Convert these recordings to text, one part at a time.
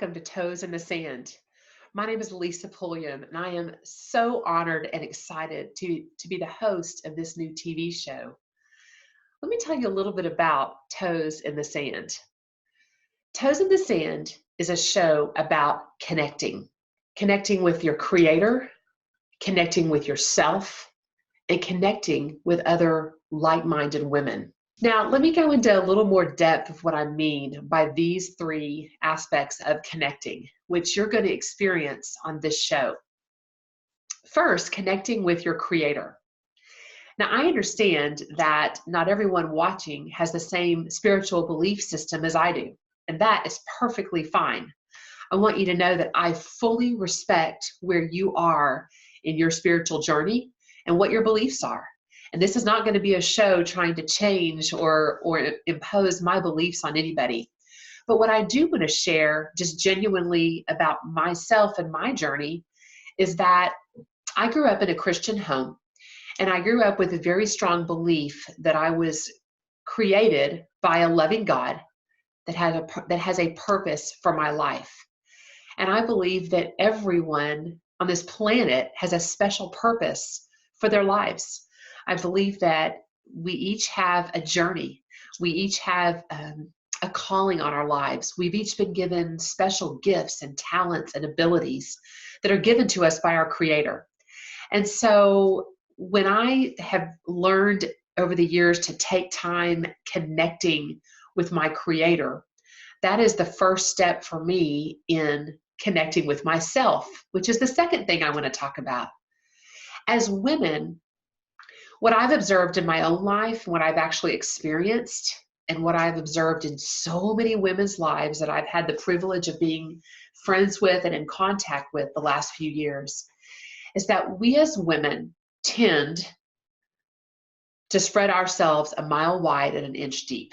welcome to Toes in the Sand. My name is Lisa Pulliam, and I am so honored and excited to be the host of this new TV show. Let me tell you a little bit about Toes in the Sand. Toes in the Sand is a show about connecting with your creator, connecting with yourself, and connecting with other like-minded women. Now, let me go into a little more depth of what I mean by these three aspects of connecting, which you're going to experience on this show. First, connecting with your creator. Now, I understand that not everyone watching has the same spiritual belief system as I do, and that is perfectly fine. I want you to know that I fully respect where you are in your spiritual journey and what your beliefs are. And this is not going to be a show trying to change or impose my beliefs on anybody. But what I do want to share just genuinely about myself and my journey is that I grew up in a Christian home, and I grew up with a very strong belief that I was created by a loving God that has a purpose for my life. And I believe that everyone on this planet has a special purpose for their lives. I believe that we each have a journey. We each have a calling on our lives. We've each been given special gifts and talents and abilities that are given to us by our Creator. And so when I have learned over the years to take time connecting with my Creator, that is the first step for me in connecting with myself, which is the second thing I want to talk about. As women, what I've observed in my own life, what I've actually experienced, and what I've observed in so many women's lives that I've had the privilege of being friends with and in contact with the last few years, is that we as women tend to spread ourselves a mile wide and an inch deep.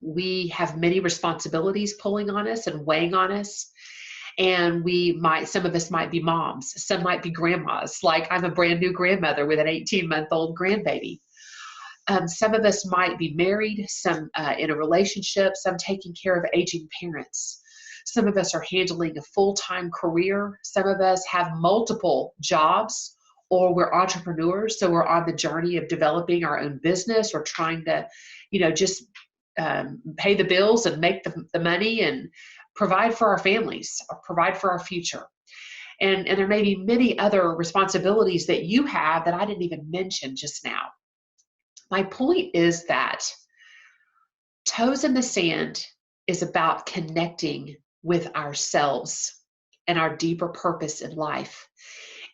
We have many responsibilities pulling on us and weighing on us. And some of us might be moms, some might be grandmas, like I'm a brand new grandmother with an 18-month-old grandbaby. Some of us might be married, some in a relationship, some taking care of aging parents. Some of us are handling a full-time career. Some of us have multiple jobs, or we're entrepreneurs, so we're on the journey of developing our own business or trying to, just pay the bills and make the money and provide for our families or provide for our future. And there may be many other responsibilities that you have that I didn't even mention just now. My point is that Toes in the Sand is about connecting with ourselves and our deeper purpose in life.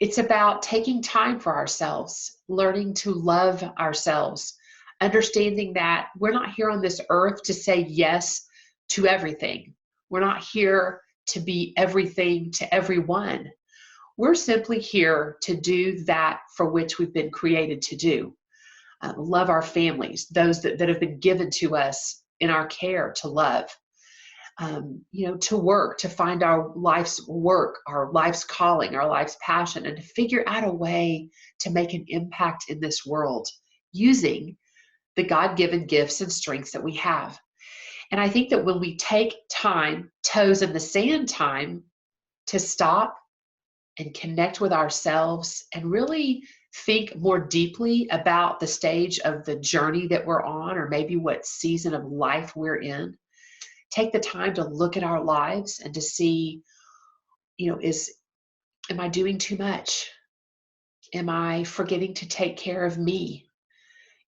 It's about taking time for ourselves, learning to love ourselves, understanding that we're not here on this earth to say yes to everything. We're not here to be everything to everyone. We're simply here to do that for which we've been created to do. Love our families, those that have been given to us in our care to love. To work, to find our life's work, our life's calling, our life's passion, and to figure out a way to make an impact in this world using the God-given gifts and strengths that we have. And I think that when we take time, toes in the sand time, to stop and connect with ourselves and really think more deeply about the stage of the journey that we're on, or maybe what season of life we're in, take the time to look at our lives and to see, am I doing too much? Am I forgetting to take care of me?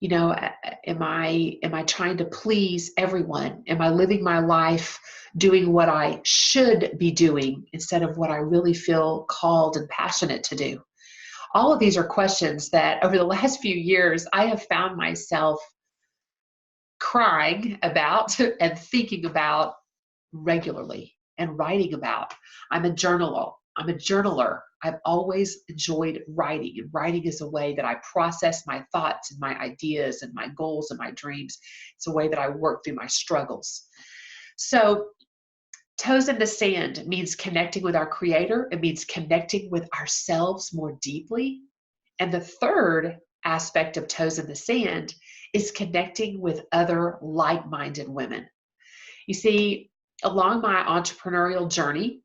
Am I trying to please everyone? Am I living my life doing what I should be doing instead of what I really feel called and passionate to do? All of these are questions that over the last few years, I have found myself crying about and thinking about regularly and writing about. I'm a journaler. I've always enjoyed writing, and writing is a way that I process my thoughts and my ideas and my goals and my dreams. It's a way that I work through my struggles. So Toes in the Sand means connecting with our Creator. It means connecting with ourselves more deeply. And the third aspect of Toes in the Sand is connecting with other like-minded women. You see, along my entrepreneurial journey,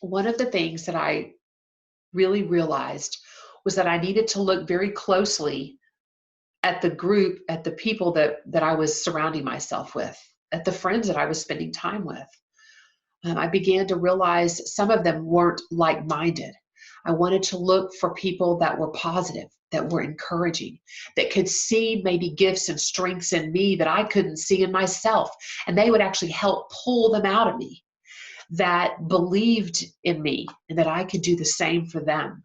one of the things that I really realized was that I needed to look very closely at the group, at the people that I was surrounding myself with, at the friends that I was spending time with. I began to realize some of them weren't like-minded. I wanted to look for people that were positive, that were encouraging, that could see maybe gifts and strengths in me that I couldn't see in myself, and they would actually help pull them out of me, that believed in me and that I could do the same for them.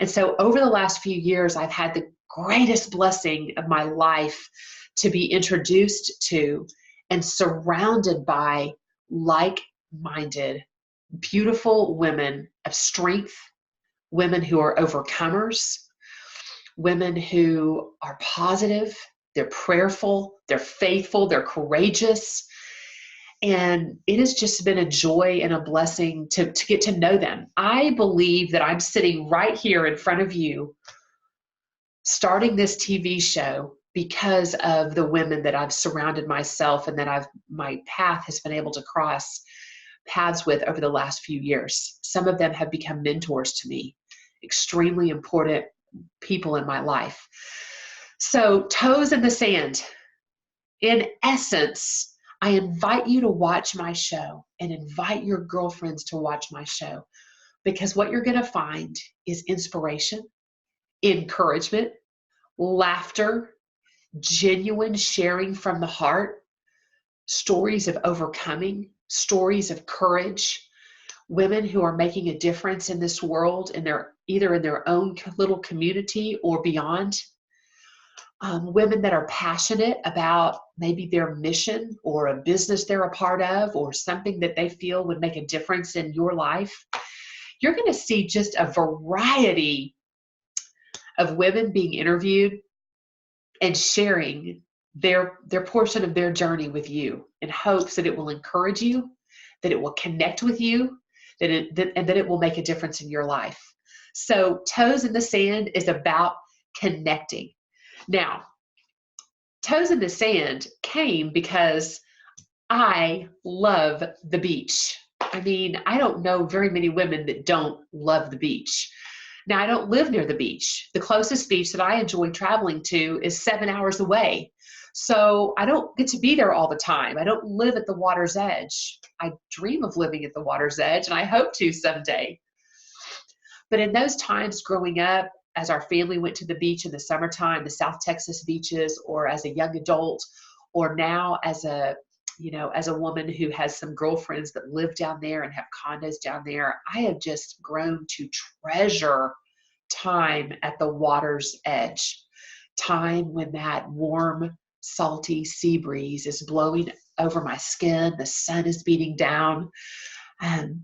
And so over the last few years, I've had the greatest blessing of my life to be introduced to and surrounded by like-minded, beautiful women of strength, women who are overcomers, women who are positive, they're prayerful, they're faithful, they're courageous. And it has just been a joy and a blessing to get to know them. I believe that I'm sitting right here in front of you, starting this TV show because of the women that I've surrounded myself and that my path has been able to cross paths with over the last few years. Some of them have become mentors to me, extremely important people in my life. So, toes in the sand. In essence, I invite you to watch my show and invite your girlfriends to watch my show, because what you're going to find is inspiration, encouragement, laughter, genuine sharing from the heart, stories of overcoming, stories of courage, women who are making a difference in this world either in their own little community or beyond. Women that are passionate about maybe their mission or a business they're a part of or something that they feel would make a difference in your life. You're going to see just a variety of women being interviewed and sharing their portion of their journey with you in hopes that it will encourage you, that it will connect with you, and that it will make a difference in your life. So Toes in the Sand is about connecting. Now, Toes in the Sand came because I love the beach. I mean, I don't know very many women that don't love the beach. Now, I don't live near the beach. The closest beach that I enjoy traveling to is 7 hours away. So I don't get to be there all the time. I don't live at the water's edge. I dream of living at the water's edge, and I hope to someday. But in those times growing up, as our family went to the beach in the summertime, the South Texas beaches, or as a young adult, or now as a woman who has some girlfriends that live down there and have condos down there, I have just grown to treasure time at the water's edge. Time when that warm, salty sea breeze is blowing over my skin, the sun is beating down, and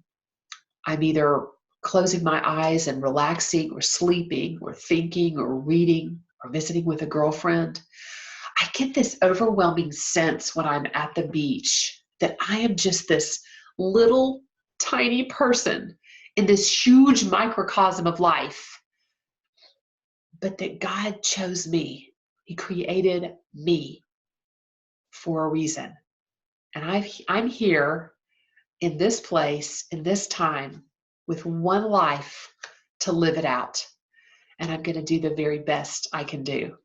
I'm either closing my eyes and relaxing or sleeping or thinking or reading or visiting with a girlfriend. I get this overwhelming sense when I'm at the beach that I am just this little tiny person in this huge microcosm of life, but that God chose me. He created me for a reason. And I'm here in this place, in this time, with one life to live it out. And I'm going to do the very best I can do.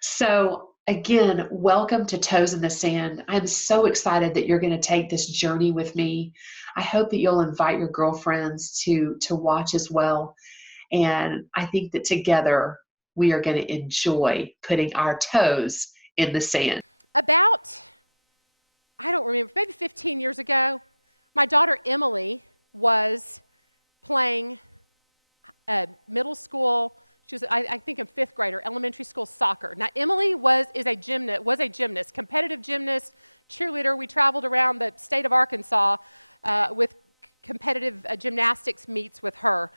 So again, welcome to Toes in the Sand. I'm so excited that you're going to take this journey with me. I hope that you'll invite your girlfriends to watch as well. And I think that together we are going to enjoy putting our toes in the sand. About, I don't remember, maybe 15 years ago, my daughter Emily was playing middle school. She was, I think, a fifth grader, elementary school soccer. Now, Emily was a gymnast, competitive gymnast, cheerleader. We traveled around the state of Arkansas with competitive gymnastics meets with her.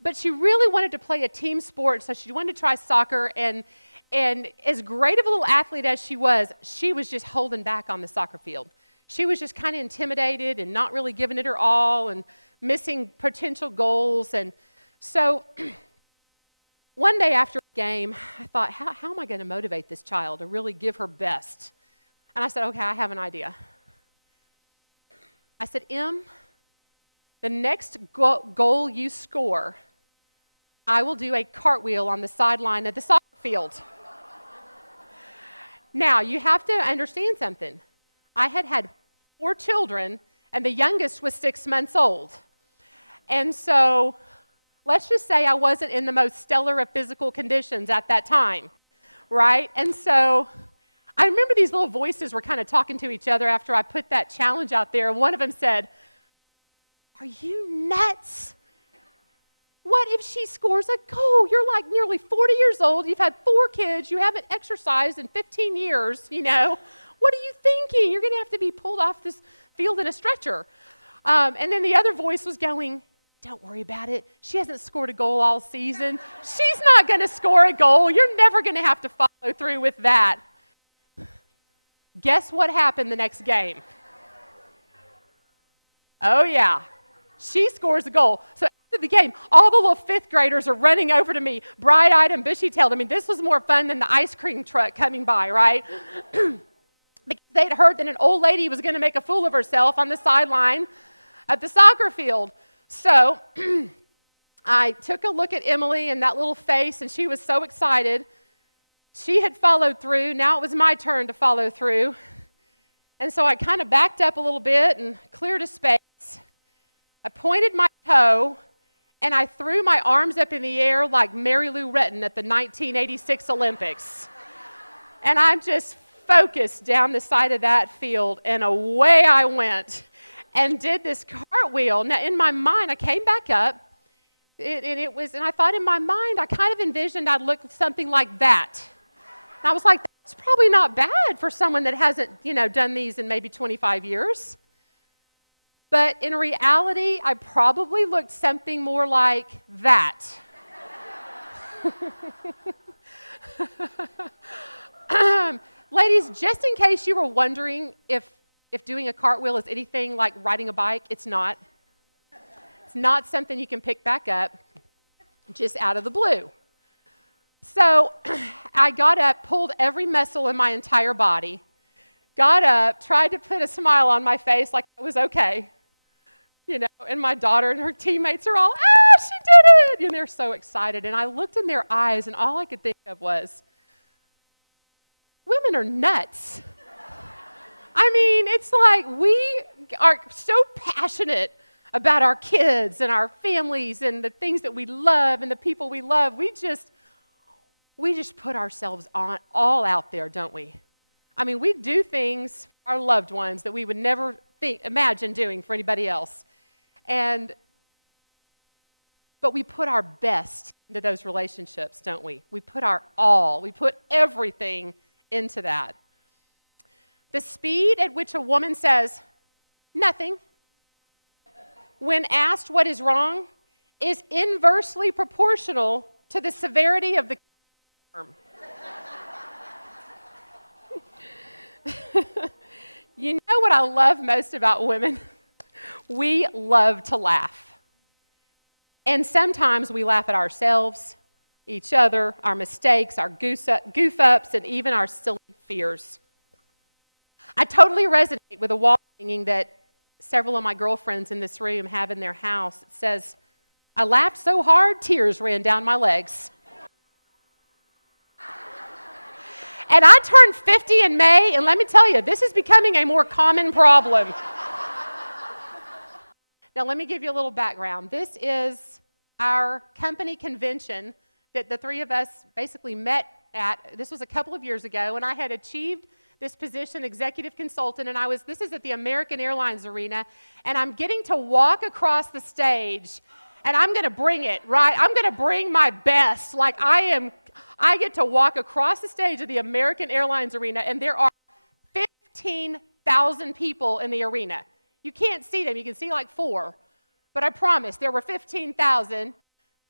But she really wanted to play a team sport, so she wanted to try soccer. And as great of a little athlete as she was just holding back on the soccer field. She was just kind of intimidated and not really giving it her all and missing potential goals. And so one day after a game, I thought, how am I going to motivate this child to really give her best? And I said, okay, I have an idea. I said, Em, the next goal you score, I will do a cartwheel on the sideline of the soccer field. Now, you have to understand something. I had had 4 children, and the youngest was 6 months old. And so, let's just say I wasn't in the most stellar of physical conditions at that time, right? And so, I remember these little voices were kind of talking to each other after I put that challenge out there, and one of them said, "Are you nuts? What if she scores a goal? You're like nearly 40 years old. You've had 4 kids. You haven't exercised in 15 years, you know. What are you thinking? You're going to have to be pulled off this field in a stretcher." And then the other voice was going, "Don't worry about it. She hasn't scored a goal all season. She's not going to score a goal. You're never going to have to follow through with that." Guess what happened the next game? Oh, yeah. She scores a goal. So after the game, all the little 5th graders are running over to me, bright-eyed and bushy-tailed. I mean, this was more fun than the ice cream truck coming by, right? Because they'd heard that an old lady was going to make a fool of herself on the sideline at the soccer field. So I took a look at Emily and that little face, and she was so excited. She had followed through. Now it was my turn to follow through. And so I kind of backed up a little bit and cleared a space. I pointed my toe, and I threw my arms up in the air like Mary Lou Retton at the 1986 Olympics. And I just focused down the side of that field, and away I went and did this cartwheel. Now, in my mind, I came back up, and I thought in my mind, I kind of envisioned I'd look something like that. And I was like, that's probably not bad for someone that hasn't, done these in maybe 25 years. But in reality, I probably looked something more like that. Ladies, just in case you were wondering if doing a cartwheel is anything like riding a bike, it's not. It's not something you can pick back up just out of the blue. So I got up, pulled every muscle in my entire body, got up, tried to put a smile on my face like I was okay. And my daughter and her teammates are all, "Ah, she did it!" And they're so excited. And I looked in their eyes, and all I could think of was, women are nuts. I mean, it's like we are so passionate about our kids and our families and the things that we love and the people we love. We just put ourselves on all out there, don't we? I mean, we do things for our loved ones that we would never imagine doing for anybody else. But we put our best into those relationships, don't we? We put our all, we put everything into that. The speed at which a woman says, "Nothing," when asked what is wrong, is inversely proportional to the severity of the harm. You know what I love most about women? We love to laugh. And sometimes we laugh at ourselves, each other, our mistakes, our goof-ups, and even our silly fears. I totally resonate with a wall hanging that several of my girlfriends in this room have in their house. It says, "I laughed so hard, tears ran down my legs." And I turned 50 in May, and let me tell you, this is becoming a more common problem. Now, let me give you a little background. This is our company convention that the 3 of us basically met at. This was a couple of years ago, and I had achieved this position, executive consultant, and this is at the American Airlines Arena, and I'm getting to walk across the stage, and I'm going to bring it, right? I'm going to bring my best. I get to walk across the stage of the American Airlines Arena, and there are 15,000 people in the arena. You can't see them. You can see like 4. But I promise, there were 15,000,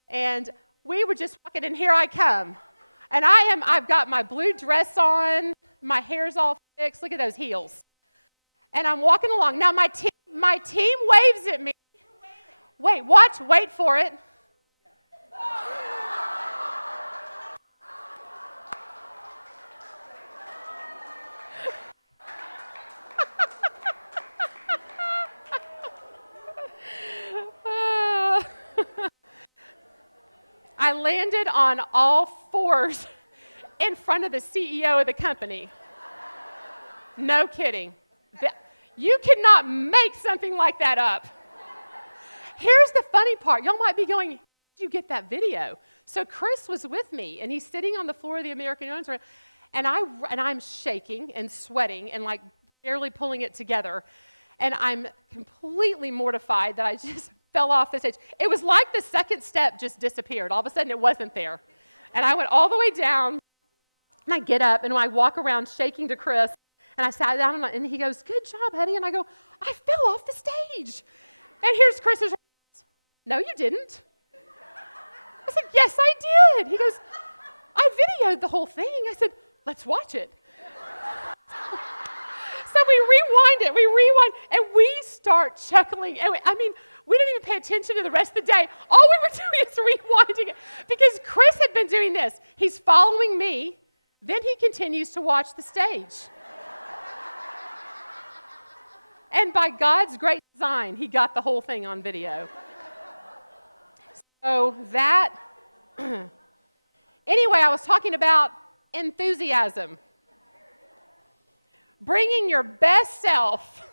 and we were just walking, and here I come. And I've got my blue dress on, my hair's all fixed. Look at those heels. And I'm walking along. Now, my team waves at me. Wait for it. landed on all fours in front of the CEO of the company. No kidding. You cannot make something like that up. Here's the funny part. Y'all might be going, did you get that video? So Chris was with me, and he's sitting on the floor of the American Airlines, and I'm shaking and sweating and like barely pulling it together. And I'm completely mortified that I just fell off the stage. It was like the second step just disappeared. All of a sudden, it wasn't there. And I went all the way down, and I get up, and I walk around shaking to Chris, and I sat down, and he goes, good job, honey. And I go, I fell off the stage. And here's Chris's response, no, you didn't. I said, yes, I did. He goes, I videoed the whole thing. I said, let's watch it. So we rewind, and we start chuckling. And we didn't even pay attention to the rest of the day. All we were doing is rewinding it because Chris had been doing this. He's following me, then he continues to watch the stage. And by God's great design, he got the whole thing on video. So that, anyway, I was talking about enthusiasm. Bringing your best self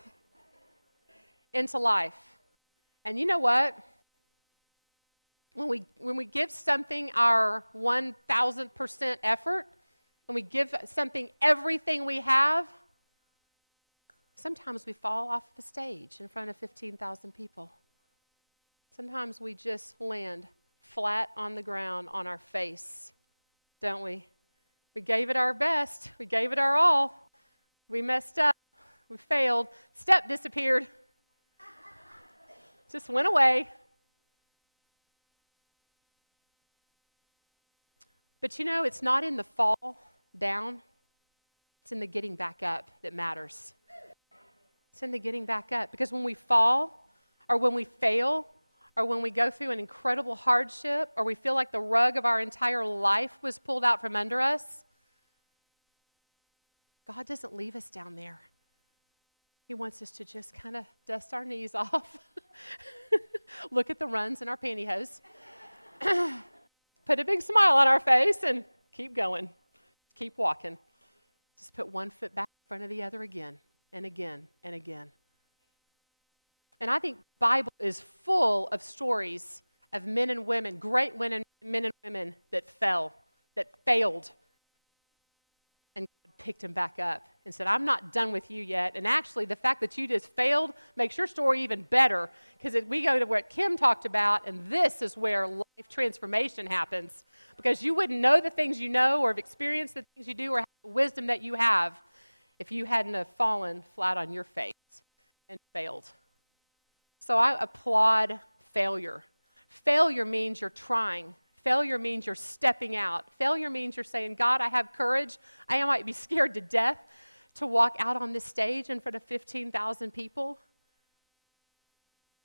into life. And you know what? When we give something our 1,000% effort, when we give something everything we have, sometimes we fall off the stage in front of 15,000 people. Sometimes we just land flat on the ground on our face, don't we? We gave it our best. We gave it our all. We messed up. We failed. Step disappeared. Just went away. But you know, it's not in the fall down. It's in the getting back up that matters. It's in the getting back up. Because when we fall, or when we fail, or when we go through an incredible hardship, or we feel like the rug of our entire life was pulled out from under us, God doesn't leave us down there. He wants us to just kind of dust our knees off, look at the runs in our pantyhose, put a big smile on our face, and keep going. Keep walking. Just put one foot back in front of the other again and again and again. And I think the Bible is full of stories of men and women, great men and women that fell, that failed, and God picked them back up and said, I'm not done with you yet. And actually, the fact that you just failed makes your story even better, because we go to what Kim talked about, and this is where life transformation happens, because you wouldn't know the things you know or have experienced the things you do or have the wisdom that you have if you hadn't have fallen flat on your face and failed. So I applaud failure. Failure means you're trying. Failure means you're stepping out. Failure means you're saying, God, I have courage. I might be scared to death to walk out on this stage in front of 15,000 people.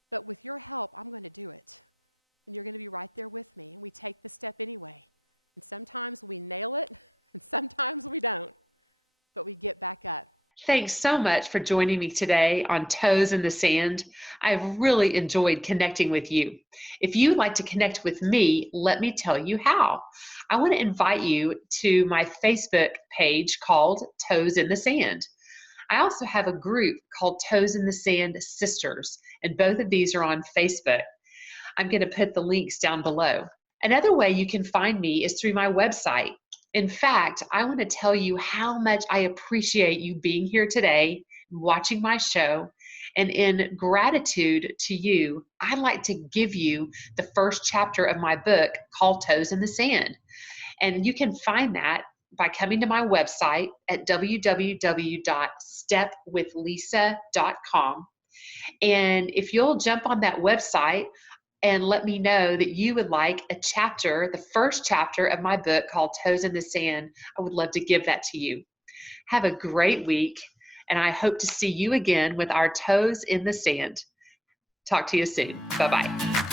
But with your help, I'm going to do it. And you're going to be right there with me. And we take the step anyway. And sometimes we nail it, and sometimes we don't. But we get back up. Thanks so much for joining me today on Toes in the Sand. I've really enjoyed connecting with you. If you'd like to connect with me, let me tell you how. I want to invite you to my Facebook page called Toes in the Sand. I also have a group called Toes in the Sand Sisters, and both of these are on Facebook. I'm going to put the links down below. Another way you can find me is through my website. In fact, I want to tell you how much I appreciate you being here today, watching my show, and in gratitude to you, I'd like to give you the first chapter of my book called Toes in the Sand. And you can find that by coming to my website at www.stepwithlisa.com. And if you'll jump on that website and let me know that you would like a chapter, the first chapter of my book called Toes in the Sand, I would love to give that to you. Have a great week, and I hope to see you again with our Toes in the Sand. Talk to you soon. Bye-bye.